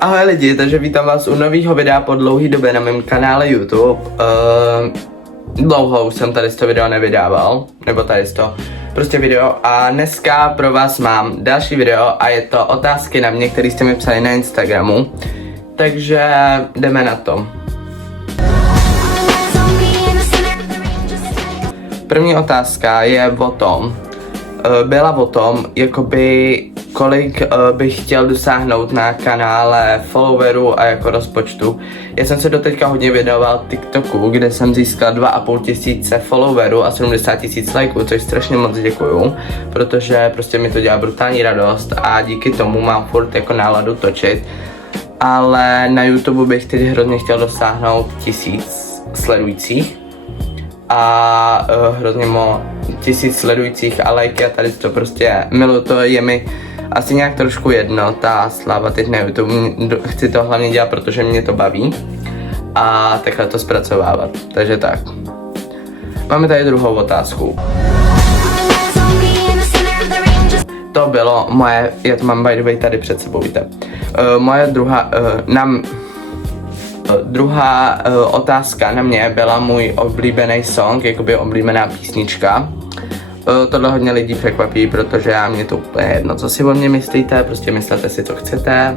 Ahoj lidi, takže vítám vás u nového videa po dlouhé době na mém kanále YouTube. Dlouho už jsem tady to video nevydával, nebo tady to prostě video, a dneska pro vás mám další video a je to otázky na mě, které jste mi psali na Instagramu. Takže jdeme na to. První otázka je o tom, byla o tom, jakoby kolik bych chtěl dosáhnout na kanále followerů a jako rozpočtu. Já jsem se doteďka hodně věnoval TikToku, kde jsem získal 2,5 tisíce followerů a 70 000 lajků, což strašně moc děkuju, protože prostě mi to dělá brutální radost a díky tomu mám furt jako náladu točit. Ale na YouTube bych teď hrozně chtěl dosáhnout 1000 sledujících a hrozně 1000 sledujících a lajky a tady to prostě miluji, to je mi asi nějak trošku jedno, ta sláva teď na YouTube. Chci to hlavně dělat, protože mě to baví a takhle to zpracovávat, takže tak. Máme tady druhou otázku. To bylo moje, já to mám by the way tady před sebou, víte. Moje druhá otázka na mě byla můj oblíbený song, jakoby oblíbená písnička. Tohle hodně lidí překvapí, protože mě to úplně jedno, co si o mě myslíte, prostě myslete si, co chcete.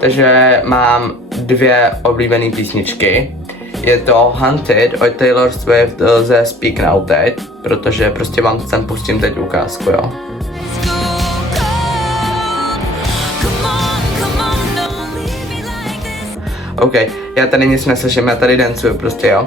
Takže mám dvě oblíbené písničky. Je to Hunted od Taylor Swift ze Speak Now teď, protože prostě vám sem pustím teď ukázku, jo. OK, já tady nic neslyším, já tady dancuju prostě, jo.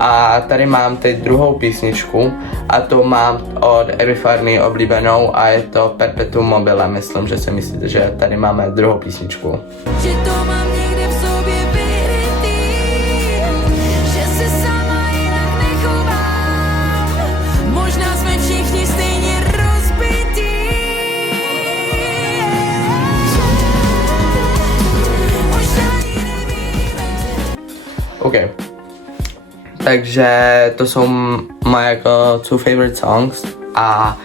A tady mám teď druhou písničku a to mám od Evy Farny oblíbenou a je to Perpetuum mobile, myslím, že si myslíte, že tady máme druhou písničku. Že to mám někde v sobě vyrytý, že se sama jinak nechovám, možná jsme všichni stejně rozbitý. OK. Takže to jsou moje jako two favorite songs a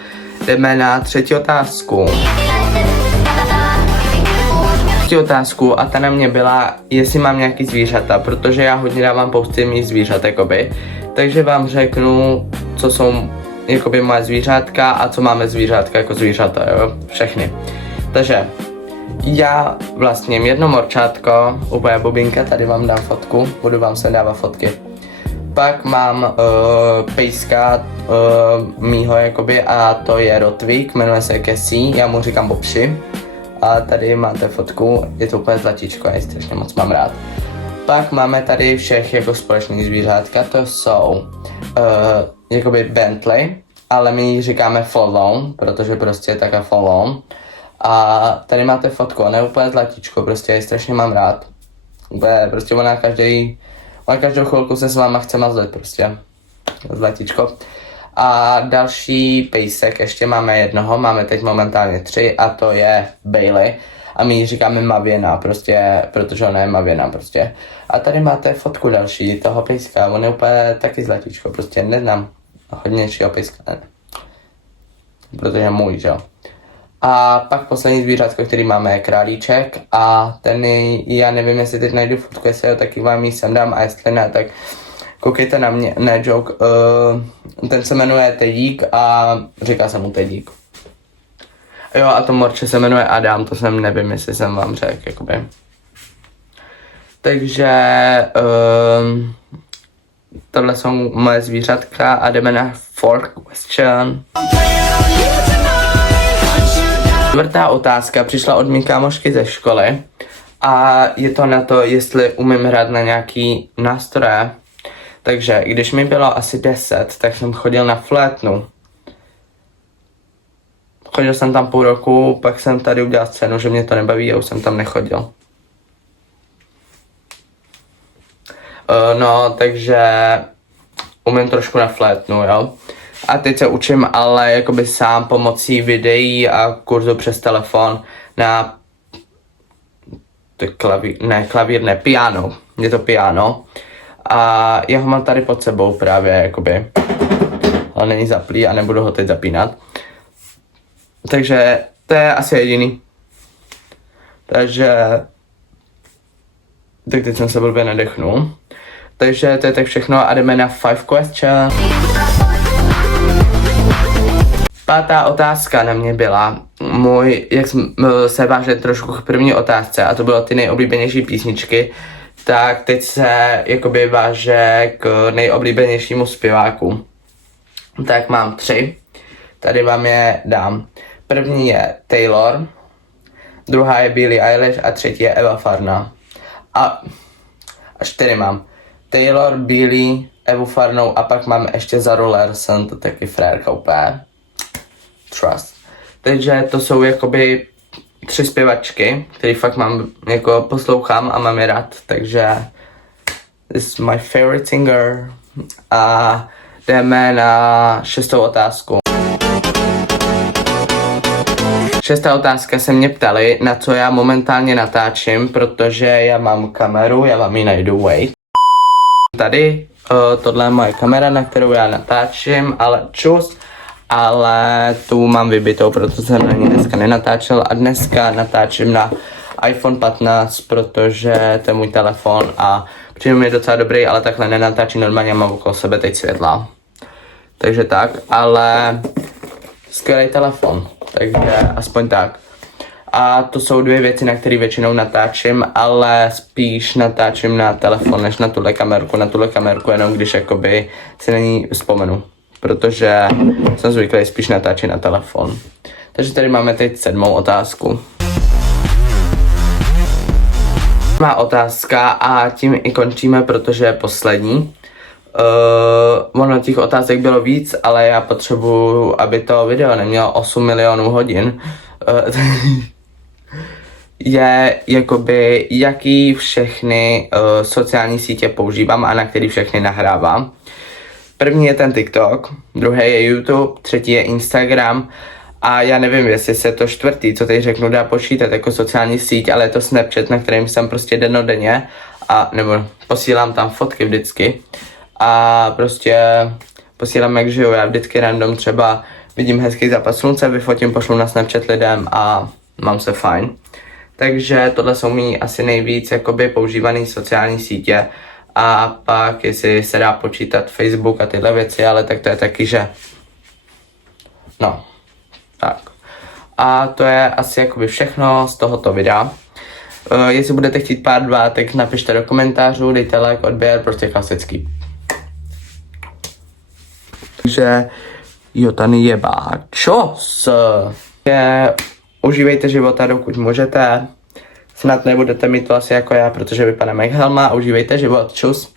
jdeme na třetí otázku. Třetí otázku a ta na mě byla, jestli mám nějaký zvířata, protože já hodně dávám posty mých zvířat, jakoby. Takže vám řeknu, co jsou jakoby moje zvířátka a co máme zvířátka jako zvířata, jo, všechny. Takže já vlastně jedno morčátko, úplně bubinka, tady vám dám fotku, budu vám se dávat fotky. Pak mám pejska mýho jakoby a to je Rotvík, jmenuje se Cassie, já mu říkám Bobši. A tady máte fotku, je to úplně zlatíčko, já ji strašně moc mám rád. Pak máme tady všech jako společných zvířátka, to jsou jakoby Bentley, ale my ji říkáme Fallon, protože prostě je taká Fallon. A tady máte fotku, ona je úplně zlatíčko, prostě já ji strašně mám rád. Prostě ona každou chvilku se s váma chce mazlit prostě, zlatíčko. A další pejsek, ještě máme jednoho, máme teď momentálně 3 a to je Bailey. A my ji říkáme Mavěna, prostě, protože ona je Mavěna prostě. A tady máte fotku další toho pejska, on je úplně taky zlatíčko, prostě neznám hodnějšího pejska, ne. Protože můj, že jo. A pak poslední zvířátko, který máme, je králíček a ten já nevím, jestli teď najdu fotku, jestli ho taky vám ji sem dám a jestli ne, tak koukejte na mě, ne joke, ten se jmenuje Tedík a říká se mu Tedík. Jo a to morče se jmenuje Adam, to jsem nevím, jestli jsem vám řekl, jakoby. Takže tohle jsou moje zvířatka a jdeme na fourth question. Čtvrtá otázka přišla od mé kámošky ze školy a je to na to, jestli umím hrát na nějaký nástroje. Takže když mi bylo asi 10, tak jsem chodil na flétnu. Chodil jsem tam půl roku, pak jsem tady udělal scénu, že mě to nebaví a už jsem tam nechodil. No, takže umím trošku na flétnu, jo. A teď se učím ale jakoby sám pomocí videí a kurzu přes telefon na piano. Je to piano. A já ho mám tady pod sebou právě jakoby. Ale není zaplý a nebudu ho teď zapínat. Takže to je asi jediný. Takže Tak teď jsem se blbě nadechnul. Takže to je tak všechno a jdeme na 5 questions. Pátá otázka na mě byla jak se váže trošku k první otázce a to bylo ty nejoblíbenější písničky, tak teď se jakoby váže k nejoblíbenějšímu zpěváku. Tak mám 3, tady vám je dám. První je Taylor, druhá je Billie Eilish a třetí je Eva Farna. A 4 mám. Taylor, Billie, Evu Farnou a pak mám ještě Zaru Larson, to taky frérka úplně. Trust. Takže to jsou jakoby 3 zpěvačky, který fakt mám, jako poslouchám a mám je rád, takže this is my favorite singer. A jdeme na 6. otázku. 6. otázka se mě ptali, na co já momentálně natáčím, protože já mám kameru, já vám ji najdu, wait. Tady, tohle je moje kamera, na kterou já natáčím, ale tu mám vybitou, proto jsem na ní dneska nenatáčel a dneska natáčím na iPhone 15, protože to je můj telefon a přijde mi docela dobrý, ale takhle nenatáčím normálně, mám okolo sebe teď světla. Takže tak, ale skvělý telefon, takže aspoň tak. A to jsou 2 věci, na které většinou natáčím, ale spíš natáčím na telefon, než na tuhle kamerku. Na tuhle kamerku jenom když jakoby si na ní vzpomenu, protože jsem zvyklý spíš natáčet na telefon. Takže tady máme teď 7. otázku. 7. otázka a tím i končíme, protože je poslední. Ono těch otázek bylo víc, ale já potřebuju, aby to video nemělo 8 milionů hodin. Je jakoby, jaký všechny sociální sítě používám a na který všechny nahrávám. První je ten TikTok, druhý je YouTube, třetí je Instagram a já nevím, jestli se to 4., co teď řeknu, dá počítat jako sociální síť, ale je to Snapchat, na kterým jsem prostě dennodenně a nebo posílám tam fotky vždycky a prostě posílám, jak žiju, já vždycky random třeba vidím hezký západ slunce, vyfotím, pošlu na Snapchat lidem a mám se fajn. Takže tohle jsou mý asi nejvíc jakoby používaný sociální sítě. A pak, jestli se dá počítat Facebook a tyhle věci, ale tak to je taky, že... No, tak. A to je asi jakoby všechno z tohoto videa. Jestli budete chtít part 2, tak napište do komentářů, dejte like, odběr, prostě klasický. Takže, jo, tady je čos. Užívejte života, dokud můžete. Snad nebudete mít to asi jako já, protože vypadám jak helma a užívejte život. Čus.